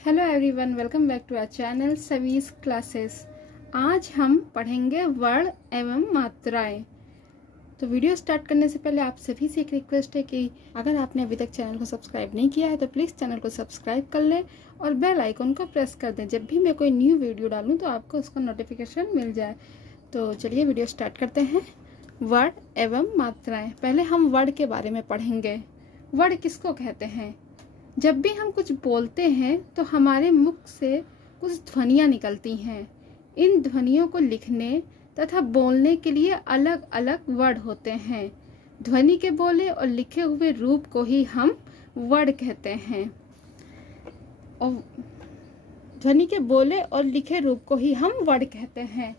Hello everyone, welcome back to our channel सवीज classes. आज हम पढ़ेंगे वर्ण एवं मात्राएं। तो वीडियो स्टार्ट करने से पहले आप सभी से एक रिक्वेस्ट है कि अगर आपने अभी तक चैनल को सब्सक्राइब नहीं किया है तो प्लीज़ चैनल को सब्सक्राइब कर लें और बेल आइकन को प्रेस कर दें। जब भी मैं कोई न्यू वीडियो डालूँ तो आपको उसका नोटिफिकेशन मिल जाए। तो चलिए वीडियो स्टार्ट करते हैं। वर्ण एवं मात्राएँ। पहले हम वर्ण के बारे में पढ़ेंगे। वर्ण किसको कहते हैं? जब भी हम कुछ बोलते हैं तो हमारे मुख से कुछ ध्वनियाँ निकलती हैं। इन ध्वनियों को लिखने तथा बोलने के लिए अलग अलग वर्ण होते हैं। ध्वनि के बोले और लिखे हुए रूप को ही हम वर्ण कहते हैं। और ध्वनि के बोले और लिखे रूप को ही हम वर्ण कहते हैं।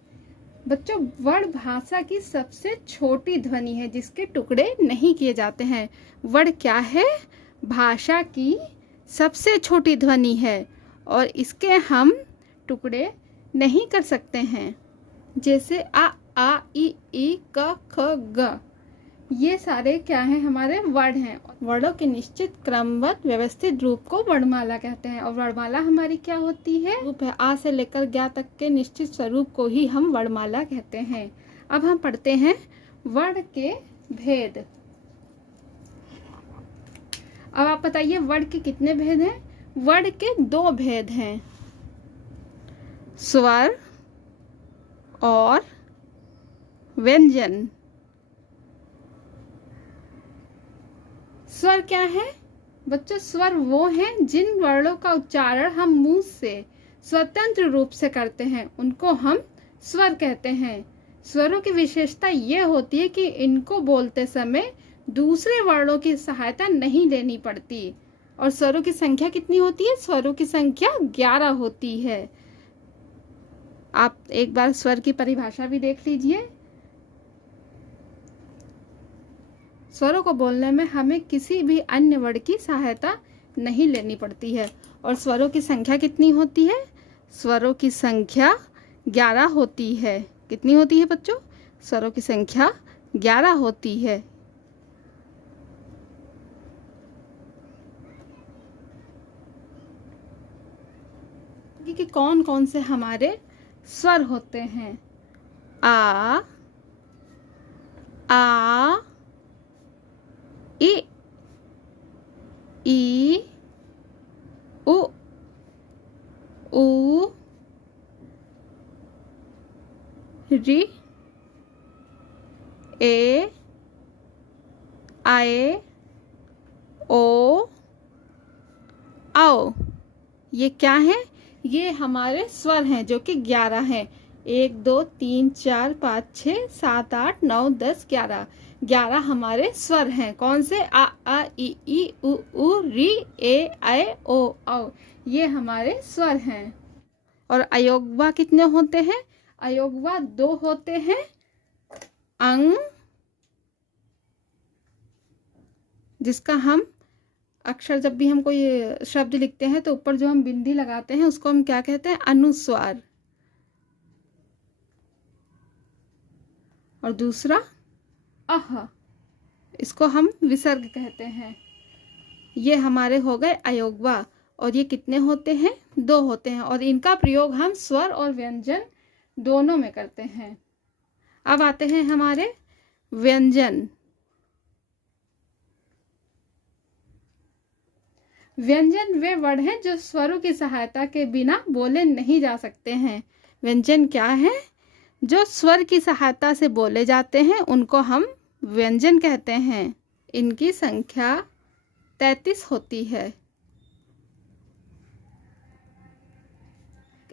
बच्चों, वर्ण भाषा की सबसे छोटी ध्वनि है जिसके टुकड़े नहीं किए जाते हैं। वर्ण क्या है? भाषा की सबसे छोटी ध्वनि है और इसके हम टुकड़े नहीं कर सकते हैं। जैसे आ ई क ख ग, ये सारे क्या हैं? हमारे वर्ण हैं। वर्णों के निश्चित क्रमबद्ध व्यवस्थित रूप को वर्णमाला कहते हैं। और वर्णमाला हमारी क्या होती है? रूप है। आ से लेकर ज्ञ तक के निश्चित स्वरूप को ही हम वर्णमाला कहते हैं। अब हम पढ़ते हैं वर्ण के भेद। अब आप बताइए वर्ण के कितने भेद हैं? वर्ण के दो भेद हैं, स्वर और व्यंजन। स्वर क्या है बच्चों? स्वर वो हैं जिन वर्णों का उच्चारण हम मुंह से स्वतंत्र रूप से करते हैं, उनको हम स्वर कहते हैं। स्वरों की विशेषता ये होती है कि इनको बोलते समय दूसरे वर्णों की सहायता नहीं लेनी पड़ती। और स्वरों की संख्या कितनी होती है? स्वरों की संख्या 11 होती है। आप एक बार स्वर की परिभाषा भी देख लीजिए। स्वरों को बोलने में हमें किसी भी अन्य वर्ण की सहायता नहीं लेनी पड़ती है। और स्वरों की संख्या कितनी होती है? स्वरों की संख्या 11 होती है। कितनी होती है बच्चों? स्वरों की संख्या 11 होती है। कि कौन कौन से हमारे स्वर होते हैं? आ ई उ री ए आए ओ आओ। ये क्या है? ये हमारे स्वर हैं जो कि 11 हैं। 1 2 3 4 5 6 7 8 9 10 11। 11 हमारे स्वर हैं। कौन से? आ ई उ री ए आए ओ औ। ये हमारे स्वर हैं। और अयोगवा कितने होते हैं? अयोगवा 2 होते हैं। अंग, जिसका हम अक्षर, जब भी हम कोई शब्द लिखते हैं तो ऊपर जो हम बिंदी लगाते हैं उसको हम क्या कहते हैं? अनुस्वार। और दूसरा अह, इसको हम विसर्ग कहते हैं। ये हमारे हो गए अयोगवा। और ये कितने होते हैं? 2 होते हैं। और इनका प्रयोग हम स्वर और व्यंजन दोनों में करते हैं। अब आते हैं हमारे व्यंजन। व्यंजन वे वर्ण हैं जो स्वरों की सहायता के बिना बोले नहीं जा सकते हैं। व्यंजन क्या है? जो स्वर की सहायता से बोले जाते हैं उनको हम व्यंजन कहते हैं। इनकी संख्या 33 होती है।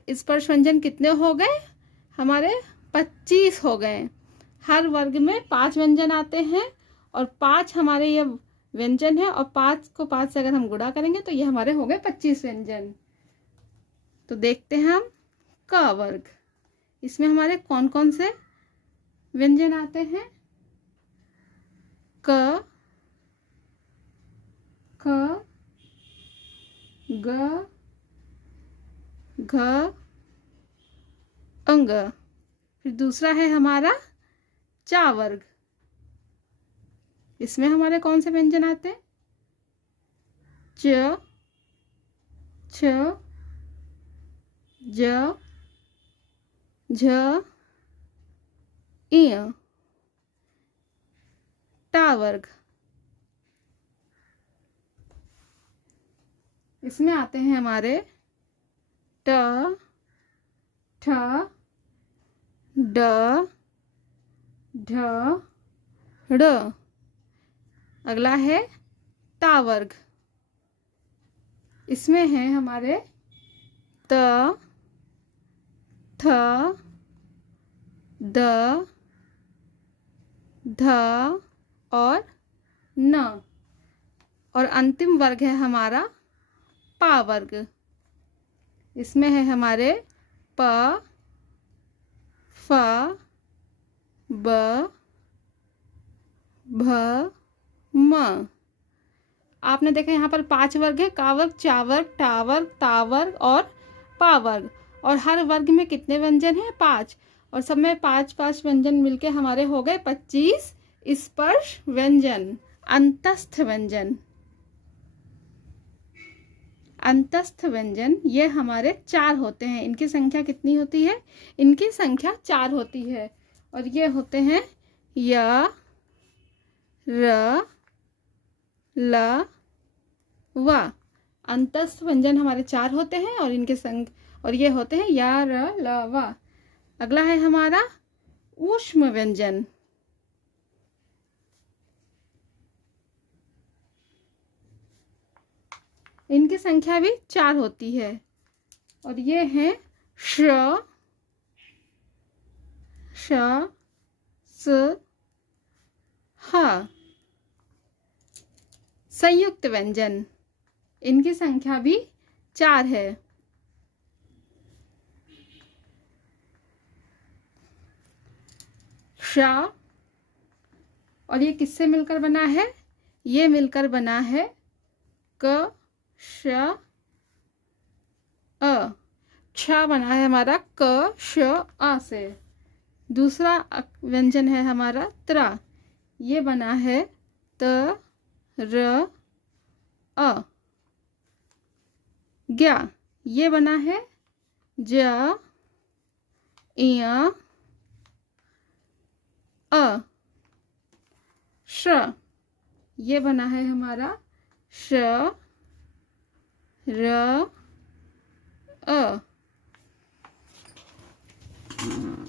स्पर्श व्यंजन कितने हो गए? हमारे 25 हो गए। हर वर्ग में 5 व्यंजन आते हैं और 5 हमारे ये व्यंजन है। और 5 को 5 से अगर हम गुणा करेंगे तो ये हमारे हो गए 25 व्यंजन। तो देखते हैं हम क वर्ग। इसमें हमारे कौन कौन से व्यंजन आते हैं? क, ख, ग, घ, अंग। फिर दूसरा है हमारा चा वर्ग। इसमें हमारे कौन से व्यंजन आते हैं? च, छ, ज झ इय टा वर्ग। इसमें आते हैं हमारे ट ठ ड ढ ड़। अगला है ता वर्ग। इसमें है हमारे त थ द ध और न। और अंतिम वर्ग है हमारा पा वर्ग। इसमें है हमारे प फ ब भ म। आपने देखा यहाँ पर 5 वर्ग है, का वर्ग, चा वर्ग, टा वर्ग, ता वर्ग और पा वर्ग। और हर वर्ग में कितने व्यंजन हैं? 5। और सब में 5-5 व्यंजन मिलके हमारे हो गए 25 स्पर्श व्यंजन। अंतस्थ व्यंजन, अंतस्थ व्यंजन ये हमारे 4 होते हैं। इनकी संख्या कितनी होती है? इनकी संख्या 4 होती है। और ये होते हैं य र ल व। अंतस्थ व्यंजन हमारे 4 होते हैं और इनके और ये होते हैं या र ल व। अगला है हमारा ऊष्म व्यंजन। इनकी संख्या भी 4 होती है और ये हैं श स ह। संयुक्त व्यंजन, इनकी संख्या भी 4 है। श, और ये किससे मिलकर बना है? ये मिलकर बना है क श अ। क्ष बना है हमारा क श अ से। दूसरा व्यंजन है हमारा त्रा, ये बना है त र अ। ज्ञ, ये बना है ज इय अ। श, ये बना है हमारा श र अ।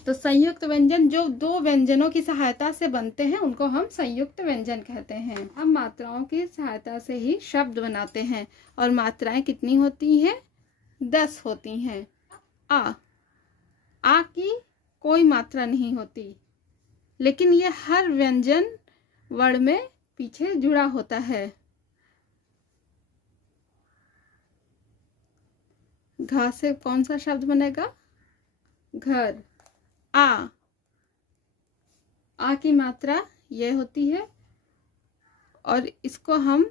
तो संयुक्त व्यंजन जो 2 व्यंजनों की सहायता से बनते हैं उनको हम संयुक्त व्यंजन कहते हैं। हम मात्राओं की सहायता से ही शब्द बनाते हैं और मात्राएं कितनी होती हैं? 10 होती हैं। आ की कोई मात्रा नहीं होती, लेकिन ये हर व्यंजन वर्ण में पीछे जुड़ा होता है। घ से कौन सा शब्द बनेगा? घर। आ की मात्रा ये होती है और इसको हम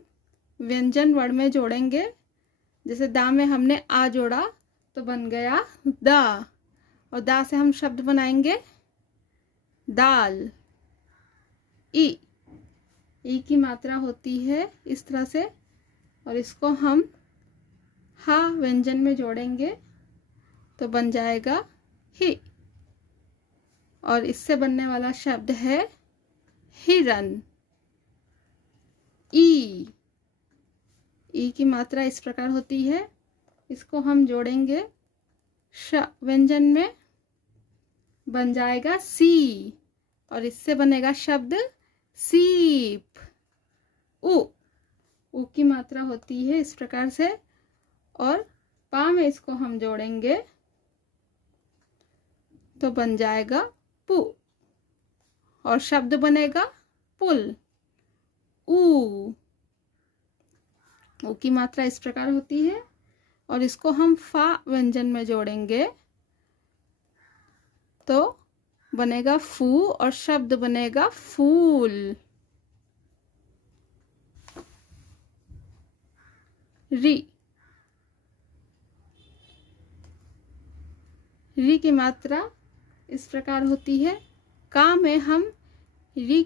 व्यंजन वर्ण में जोड़ेंगे। जैसे दा में हमने आ जोड़ा तो बन गया दा, और दा से हम शब्द बनाएंगे दाल। ई की मात्रा होती है इस तरह से, और इसको हम हा व्यंजन में जोड़ेंगे तो बन जाएगा ही, और इससे बनने वाला शब्द है हिरन। ई की मात्रा इस प्रकार होती है, इसको हम जोड़ेंगे श व्यंजन में, बन जाएगा सी, और इससे बनेगा शब्द सीप। उ की मात्रा होती है इस प्रकार से, और पा में इसको हम जोड़ेंगे तो बन जाएगा पु, और शब्द बनेगा पुल। ऊ की मात्रा इस प्रकार होती है, और इसको हम फा व्यंजन में जोड़ेंगे तो बनेगा फू, और शब्द बनेगा फूल। री की मात्रा इस प्रकार होती है। का में हम री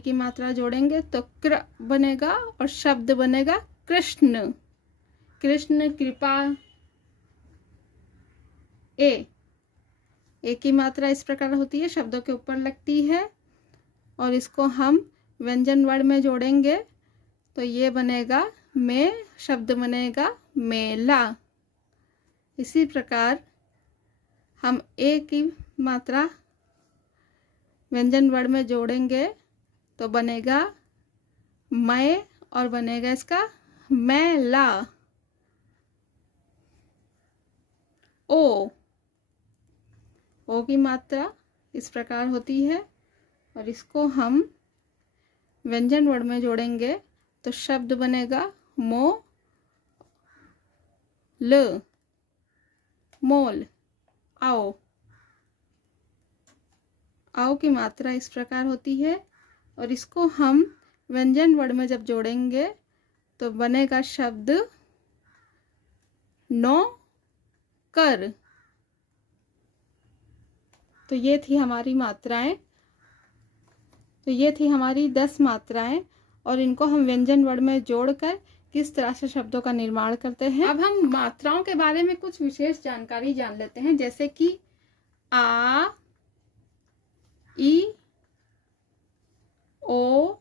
की मात्रा जोड़ेंगे तो क्र बनेगा, और शब्द बनेगा कृष्ण। कृष्ण कृपा ए की मात्रा इस प्रकार होती है, शब्दों के ऊपर लगती है और इसको हम व्यंजन वर्ण में जोड़ेंगे तो ये बनेगा में, शब्द बनेगा मेला। इसी प्रकार हम ए की मात्रा व्यंजन वर्ण में जोड़ेंगे तो बनेगा मैं और बनेगा इसका मेला। ओ की मात्रा इस प्रकार होती है और इसको हम व्यंजन वर्ण में जोड़ेंगे तो शब्द बनेगा मो ल, मोल। आओ की मात्रा इस प्रकार होती है और इसको हम व्यंजन वर्ण में जब जोड़ेंगे तो बनेगा शब्द नो कर। तो ये थी हमारी मात्राएं, तो ये थी हमारी 10 मात्राएं और इनको हम व्यंजन वर्ण में जोड़कर किस तरह से शब्दों का निर्माण करते हैं। अब हम मात्राओं के बारे में कुछ विशेष जानकारी जान लेते हैं, जैसे कि आ, ई, ओ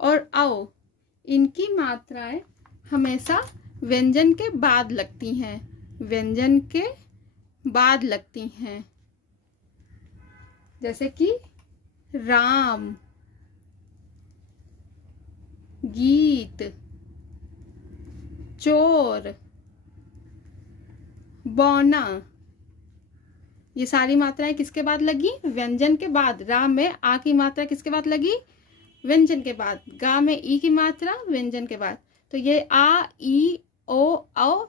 और औ, इनकी मात्राएं हमेशा व्यंजन के बाद लगती हैं, व्यंजन के बाद लगती हैं। जैसे कि राम, गीत, चोर, बौना, ये सारी मात्राएं किसके बाद लगी? व्यंजन के बाद। राम में आ की मात्रा किसके बाद लगी? व्यंजन के बाद। गा में ई की मात्रा व्यंजन के बाद। तो ये आ, ई, ओ, औ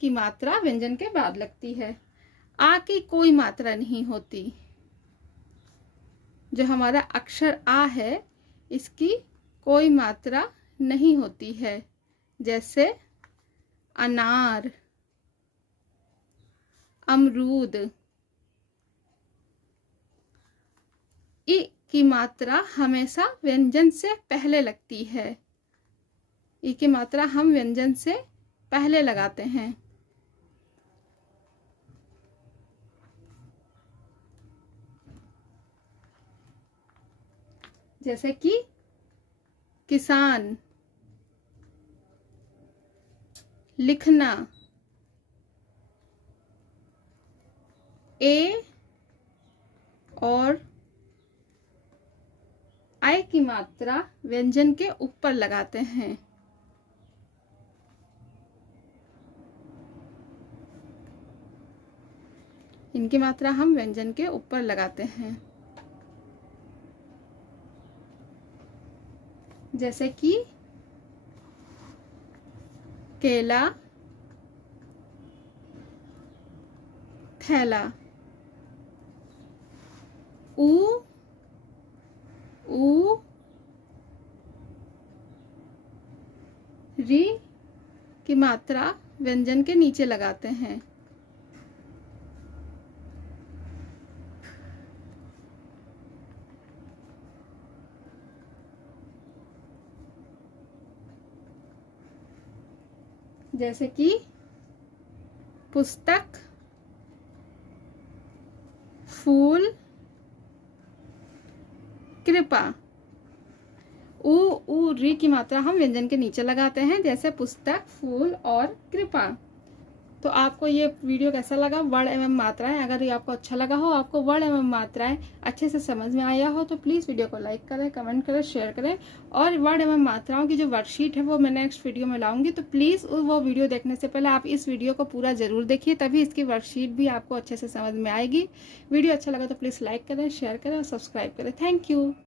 की मात्रा व्यंजन के बाद लगती है। आ की कोई मात्रा नहीं होती। जो हमारा अक्षर आ है इसकी कोई मात्रा नहीं होती है, जैसे अनार, अमरूद। ई की मात्रा हमेशा व्यंजन से पहले लगती है। ई की मात्रा हम व्यंजन से पहले लगाते हैं। जैसे कि किसान, लिखना। ए और आई की मात्रा व्यंजन के ऊपर लगाते हैं। इनकी मात्रा हम व्यंजन के ऊपर लगाते हैं। जैसे कि केला, थैला। ऊ री की मात्रा व्यंजन के नीचे लगाते हैं। जैसे कि पुस्तक, फूल, कृपा। ऊ री की मात्रा हम व्यंजन के नीचे लगाते हैं, जैसे पुस्तक, फूल और कृपा। तो आपको ये वीडियो कैसा लगा? वर्ण एवं मात्राएं। अगर ये आपको अच्छा लगा हो, आपको वर्ण एवं मात्राएं अच्छे से समझ में आया हो, तो प्लीज़ वीडियो को लाइक करें, कमेंट करें, शेयर करें। और वर्ण एवं मात्राओं की जो वर्कशीट है वो मैं नेक्स्ट वीडियो में लाऊंगी, तो प्लीज़ वो वीडियो देखने से पहले आप इस वीडियो को पूरा ज़रूर देखिए, तभी इसकी वर्कशीट भी आपको अच्छे से समझ में आएगी। वीडियो अच्छा लगा तो प्लीज़ लाइक करें, शेयर करें और सब्सक्राइब करें। Thank you.